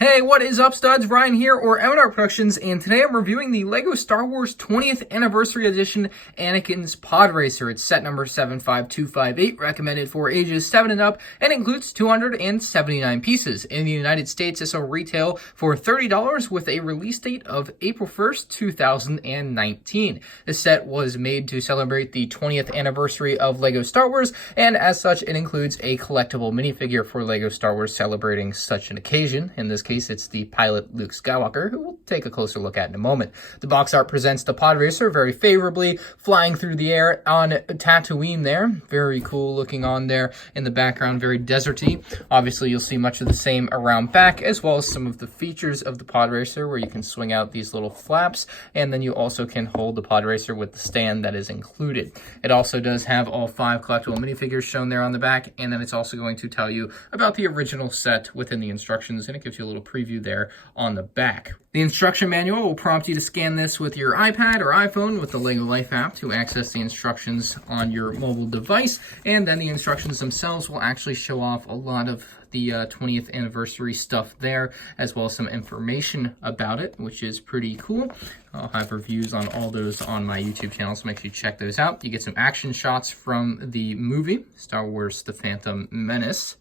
Hey, what is up, studs? Ryan here, or MandRproductions, and today I'm reviewing the LEGO Star Wars 20th Anniversary Edition Anakin's Podracer. It's set number 75258, recommended for ages 7 and up, and includes 279 pieces. In the United States, this will retail for $30 with a release date of April 1st, 2019. This set was made to celebrate the 20th anniversary of LEGO Star Wars, and as such, it includes a collectible minifigure for LEGO Star Wars celebrating such an occasion. In this case, it's the pilot Luke Skywalker, who we'll take a closer look at in a moment. The box art presents the Podracer very favorably, flying through the air on Tatooine there. Very cool looking on there in the background, very deserty. Obviously, you'll see much of the same around back, as well as some of the features of the Podracer, where you can swing out these little flaps, and then you also can hold the Podracer with the stand that is included. It also does have all 5 collectible minifigures shown there on the back, and then it's also going to tell you about the original set within the instructions, and it gives you a little preview there on the back. The instruction manual will prompt you to scan this with your iPad or iPhone with the LEGO Life app to access the instructions on your mobile device, and then the instructions themselves will actually show off a lot of the 20th anniversary stuff there, as well as some information about it, which is pretty cool. I'll have reviews on all those on my YouTube channel, so make sure you check those out. You get some action shots from the movie, Star Wars The Phantom Menace.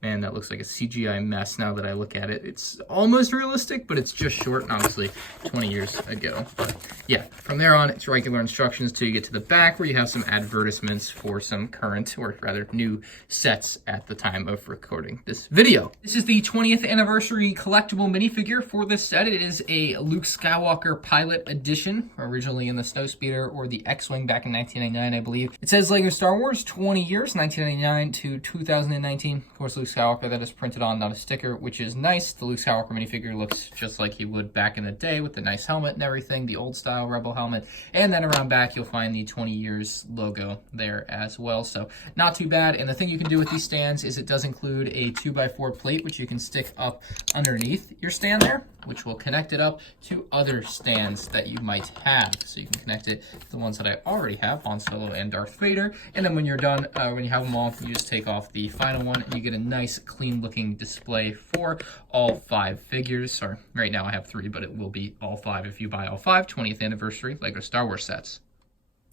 Man, that looks like a CGI mess now that I look at it. It's almost realistic, but it's just short, and obviously 20 years ago. But yeah, from there on, it's regular instructions till you get to the back, where you have some advertisements for some current, or rather new sets at the time of recording this video. This is the 20th anniversary collectible minifigure for this set. It is a Luke Skywalker Pilot Edition, originally in the Snowspeeder or the X-Wing back in 1999, I believe. It says LEGO Star Wars 20 years, 1999 to 2019. Of course, Luke Skywalker, that is printed on, not a sticker, which is nice. The Luke Skywalker minifigure looks just like he would back in the day, with the nice helmet and everything, the old style Rebel helmet, and then around back you'll find the 20 years logo there as well, so not too bad. And the thing you can do with these stands is it does include a 2x4 plate, which you can stick up underneath your stand there, which will connect it up to other stands that you might have. So you can connect it to the ones that I already have, Han Solo and Darth Vader, and then when you're done, when you have them all, you just take off the final one, and you get a nice clean looking display for all 5 figures. Or right now I have 3, but it will be all 5 if you buy all 5 20th anniversary LEGO Star Wars sets.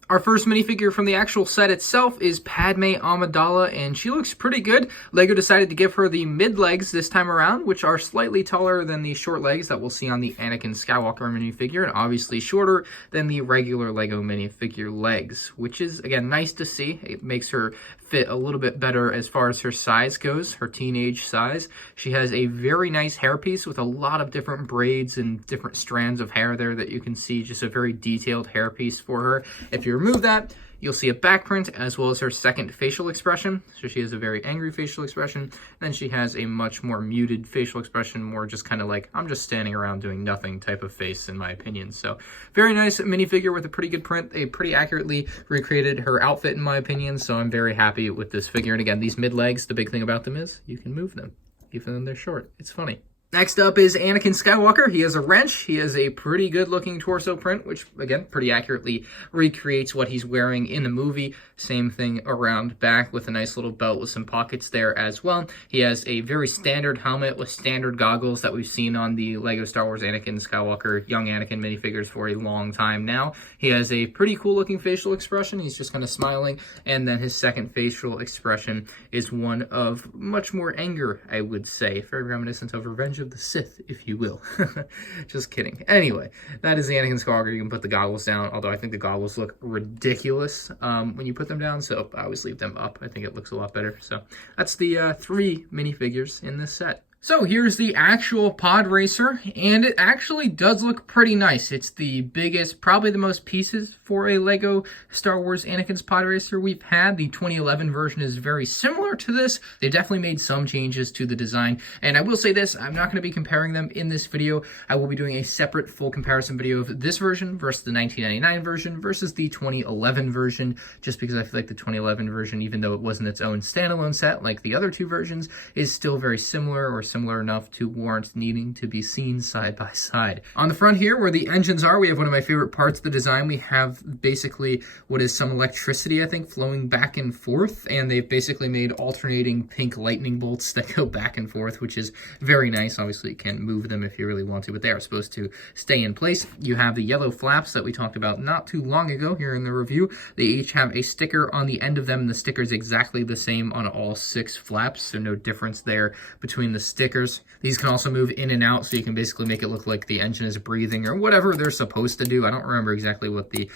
Our first minifigure from the actual set itself is Padme Amidala, and she looks pretty good. LEGO decided to give her the mid-legs this time around, which are slightly taller than the short legs that we'll see on the Anakin Skywalker minifigure, and obviously shorter than the regular LEGO minifigure legs, which is, again, nice to see. It makes her fit a little bit better as far as her size goes, her teenage size. She has a very nice hairpiece with a lot of different braids and different strands of hair there that you can see, just a very detailed hairpiece for her. If you remove that, you'll see a back print as well as her second facial expression. So she has a very angry facial expression. Then she has a much more muted facial expression, more just kind of like, I'm just standing around doing nothing type of face, in my opinion. So very nice minifigure with a pretty good print. They pretty accurately recreated her outfit, in my opinion. So I'm very happy with this figure. And again, these mid legs, the big thing about them is you can move them, even though they're short. It's funny. Next up is Anakin Skywalker. He has a wrench. He has a pretty good looking torso print, which again, pretty accurately recreates what he's wearing in the movie. Same thing around back with a nice little belt with some pockets there as well. He has a very standard helmet with standard goggles that we've seen on the LEGO Star Wars Anakin Skywalker Young Anakin minifigures for a long time now. He has a pretty cool looking facial expression. He's just kind of smiling. And then his second facial expression is one of much more anger, I would say. Very reminiscent of Revenge of the Sith, if you will. Just kidding. Anyway, that is the Anakin Skywalker. You can put the goggles down, although I think the goggles look ridiculous when you put them down, so I always leave them up. I think it looks a lot better. So that's the 3 minifigures in this set. So here's the actual Podracer, and it actually does look pretty nice. It's the biggest, probably the most pieces for a LEGO Star Wars Anakin's Podracer we've had. The 2011 version is very similar to this. They definitely made some changes to the design, and I will say this, I'm not going to be comparing them in this video. I will be doing a separate full comparison video of this version versus the 1999 version versus the 2011 version, just because I feel like the 2011 version, even though it wasn't its own standalone set like the other 2 versions, is still very similar or similar enough to warrant needing to be seen side by side. On the front here, where the engines are, we have one of my favorite parts of the design. We have basically what is some electricity, I think, flowing back and forth, and they've basically made alternating pink lightning bolts that go back and forth, which is very nice. Obviously, you can move them if you really want to, but they are supposed to stay in place. You have the yellow flaps that we talked about not too long ago here in the review. They each have a sticker on the end of them. The sticker is exactly the same on all 6 flaps, so no difference there between the stickers. These can also move in and out, so you can basically make it look like the engine is breathing or whatever they're supposed to do. I don't remember exactly what the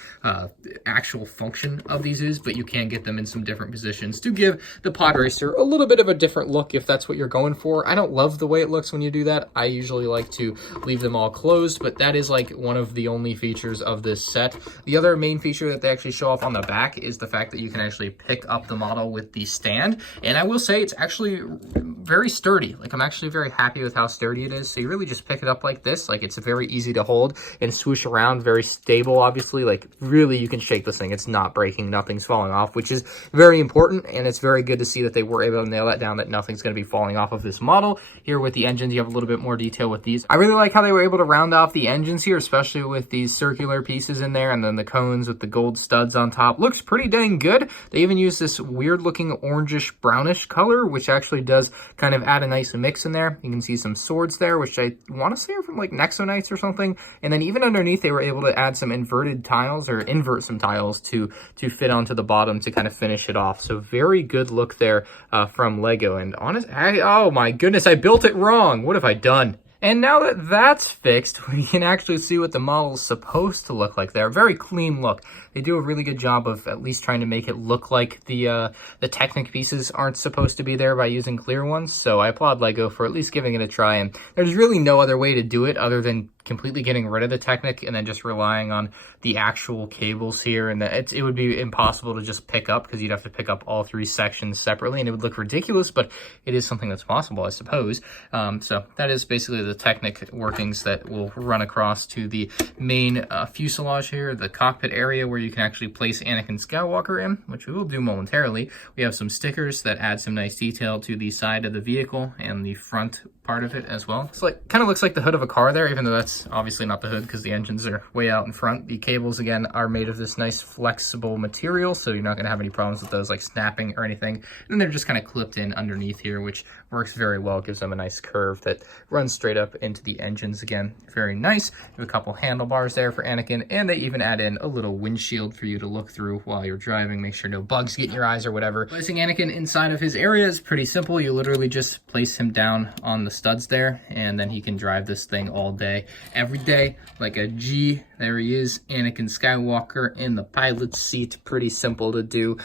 actual function of these is, but you can get them in some different positions to give the Podracer a little bit of a different look if that's what you're going for. I don't love the way it looks when you do that. I usually like to leave them all closed, but that is like one of the only features of this set. The other main feature that they actually show off on the back is the fact that you can actually pick up the model with the stand, and I will say it's actually very sturdy. Like, I'm actually very happy with how sturdy it is. So you really just pick it up like this. Like, it's very easy to hold and swoosh around, very stable, obviously. Like, really, you can shake this thing. It's not breaking, nothing's falling off, which is very important, and it's very good to see that they were able to nail that down, that nothing's going to be falling off of this model. Here with the engines, you have a little bit more detail with these. I really like how they were able to round off the engines here, especially with these circular pieces in there, and then the cones with the gold studs on top. Looks pretty dang good. They even use this weird looking orangish brownish color, which actually does kind of add a nice mix in there. You can see some swords there, which I want to say are from like Nexo or something. And then even underneath, they were able to add some inverted tiles, or invert some tiles to fit onto the bottom to kind of finish it off. So very good look there from Lego. And oh my goodness, I built it wrong. What have I done? And now that that's fixed, we can actually see what the model's supposed to look like there. Very clean look. They do a really good job of at least trying to make it look like the Technic pieces aren't supposed to be there by using clear ones. So I applaud Lego for at least giving it a try. And there's really no other way to do it other than completely getting rid of the Technic and then just relying on the actual cables here. And it would be impossible to just pick up, because you'd have to pick up all 3 sections separately, and it would look ridiculous, but it is something that's possible, I suppose. So that is basically the Technic workings that will run across to the main fuselage here, the cockpit area where you can actually place Anakin Skywalker in, which we will do momentarily. We have some stickers that add some nice detail to the side of the vehicle and the front part of it as well. It's like, kind of looks like the hood of a car there, even though that's obviously not the hood because the engines are way out in front. The cables, again, are made of this nice flexible material, so you're not going to have any problems with those like snapping or anything. And they're just kind of clipped in underneath here, which works very well. Gives them a nice curve that runs straight up into the engines. Again, very nice. You have a couple handlebars there for Anakin, and they even add in a little windshield for you to look through while you're driving. Make sure no bugs get in your eyes or whatever. Placing Anakin inside of his area is pretty simple. You literally just place him down on the studs there, and then he can drive this thing all day, every day, like a G. There he is, Anakin Skywalker in the pilot's seat. Pretty simple to do.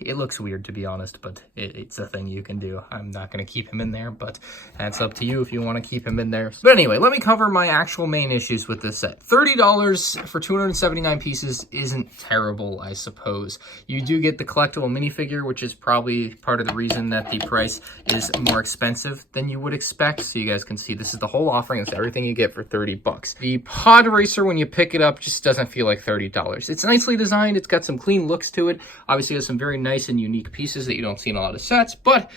It looks weird, to be honest, but it's a thing you can do. I'm not going to keep him in there, but that's up to you if you want to keep him in there. But anyway, let me cover my actual main issues with this set. $30 for 279 pieces isn't terrible, I suppose. You do get the collectible minifigure, which is probably part of the reason that the price is more expensive than you would expect. So you guys can see this is the whole offering. It's everything you get for 30 bucks. The Podracer, when you pick it up, just doesn't feel like $30. It's nicely designed. It's got some clean looks to it. Obviously, it has some very nice and unique pieces that you don't see in a lot of sets, but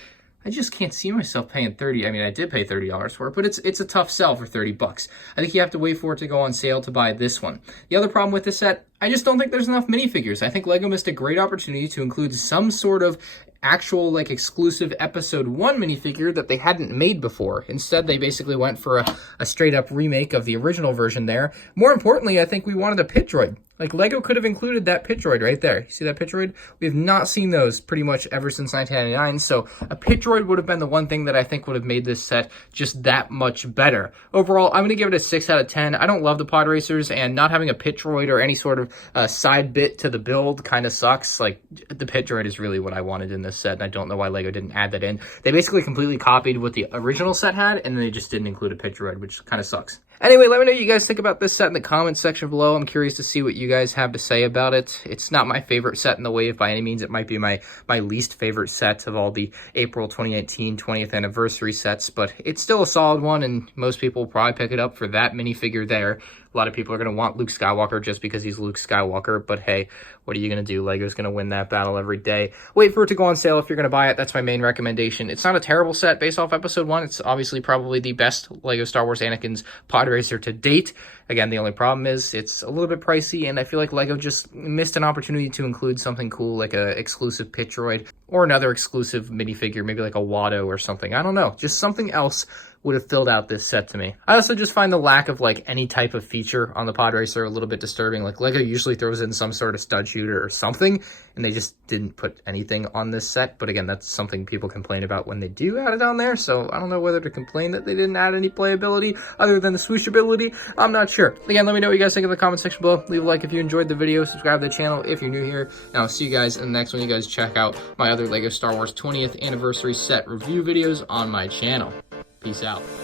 I just can't see myself paying $30. I mean, I did pay $30 for it, but it's a tough sell for 30 bucks. I think you have to wait for it to go on sale to buy this one. The other problem with this set, I just don't think there's enough minifigures. I think Lego missed a great opportunity to include some sort of actual like exclusive episode 1 minifigure that they hadn't made before. Instead, they basically went for a straight up remake of the original version there. More importantly, I think we wanted a pit droid. Like, Lego could have included that pit droid right there. You see that pit droid? We have not seen those pretty much ever since 1999, so a pit droid would have been the one thing that I think would have made this set just that much better. Overall, I'm going to give it a 6 out of 10. I don't love the Podracers, and not having a pit droid or any sort of side bit to the build kind of sucks. Like, the pit droid is really what I wanted in this set, and I don't know why Lego didn't add that in. They basically completely copied what the original set had, and then they just didn't include a pit droid, which kind of sucks. Anyway, let me know what you guys think about this set in the comments section below. I'm curious to see what you guys have to say about it. It's not my favorite set in the wave by any means. It might be my least favorite set of all the April 2018 20th anniversary sets, but it's still a solid one, and most people will probably pick it up for that minifigure there. A lot of people are going to want Luke Skywalker just because he's Luke Skywalker, but hey, what are you going to do? Lego's going to win that battle every day. Wait for it to go on sale if you're going to buy it. That's my main recommendation. It's not a terrible set based off Episode 1. It's obviously probably the best Lego Star Wars Anakin's Podracer to date. Again, the only problem is it's a little bit pricey, and I feel like Lego just missed an opportunity to include something cool like a exclusive pit droid or another exclusive minifigure, maybe like a Watto or something. I don't know. Just something else would have filled out this set to me. I also just find the lack of like any type of feature on the Podracer a little bit disturbing. Like Lego usually throws in some sort of stud shooter or something, and they just didn't put anything on this set. But again, that's something people complain about when they do add it on there, so I don't know whether to complain that they didn't add any playability other than the swoosh ability. I'm not sure. Again, let me know what you guys think in the comment section below. Leave a like if you enjoyed the video, subscribe to the channel if you're new here, and I'll see you guys in the next one. You guys check out my other Lego Star Wars 20th anniversary set review videos on my channel. Peace out.